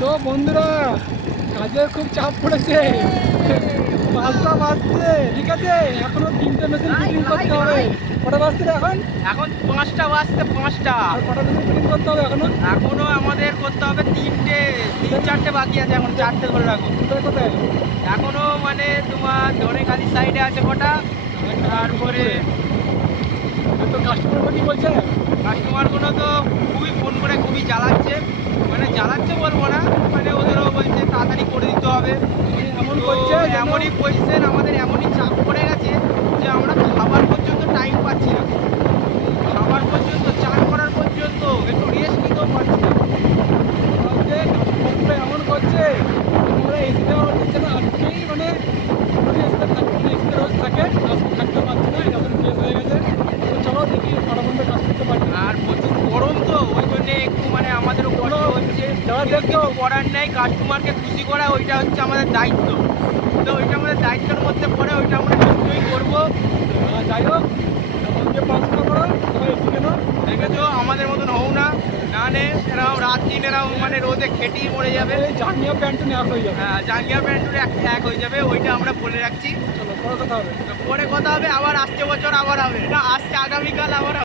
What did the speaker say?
তো বন্ধুরা, কাজের খুব চাপ পড়েছে। 5টা বাজছে, ঠিক আছে, এখনো 3টে মেশিন ফিটিং করতে হবে। কটা বাজছে রে এখন? এখন 5টা বাজতে 5টা। আর কটা মেশিন ফিটিং করতে হবে এখনো? এখনো আমাদের করতে হবে 3-4টে বাকি আছে, এখন 4টে ধরে রাখো। কোথায় কোথায়? এখনো মানে তোমার ধনেখালি সাইডে আছে কটা, তারপরে তো কাস্টমার কি বলছে? কাস্টমারগুলো তো খুবই ফোন করে খুবই জ্বালাচ্ছে, মানে জ্বালাচ্ছে বলবো না, মানে ওদেরও বলছে তাড়াতাড়ি করে দিতে হবে। এমন তো করছে যেন- এমনই পজিশন, আমাদের এমনই চাপ পড়ে গেছে যে আমরা খাবার পর্যন্ত টাইম পাচ্ছি না, খাবার পর্যন্ত, চান করার পর্যন্ত একটু রেস্ট নিতেও পারছি না। কালকে কাস্টমারগুলো এমন করছে, আমরা এসি দেওয়া হচ্ছে না আজকেই, মানে এসিতে থাকবে না, এসিতে রোজ থাকে, আজকে থাকতে পারছে না, এরকম কেস হয়ে গেছে। তো চলো দেখি কটা পর্যন্ত কাজ করতে পারি। আর প্রচুর গরম, তো ওই জন্যে একটু মানে আমাদেরও কষ্ট হচ্ছে। যারা কিন্তু দেখছো কিছু করার নেই, কাস্টমারকে খুশি করা ওইটা হচ্ছে আমাদের দায়িত্ব। তো ওইটা আমাদের দায়িত্বের মধ্যে পড়ে, ওইটা আমরা নিশ্চয়ই করবো। যাই হোক, এখন যে পড়াশোনা করো সবাই এসি কেন? দেখেছো, আমাদের মতন হও না, নাহলে এরকম রাত দিন এরকম মানে রোদে খেটেই মরে যাবে। এই জার্নিও প্যান্টু এক হয়ে যাবে। হ্যাঁ, জাঙ্গিয়া প্যান্টুর এক হয়ে যাবে, ওইটা আমরা বলে রাখছি। চলো পরে কথা হবে। তো পরে কথা হবে, আবার আসছে বছর আবার হবে না, আসছে আগামীকাল আবার হবে।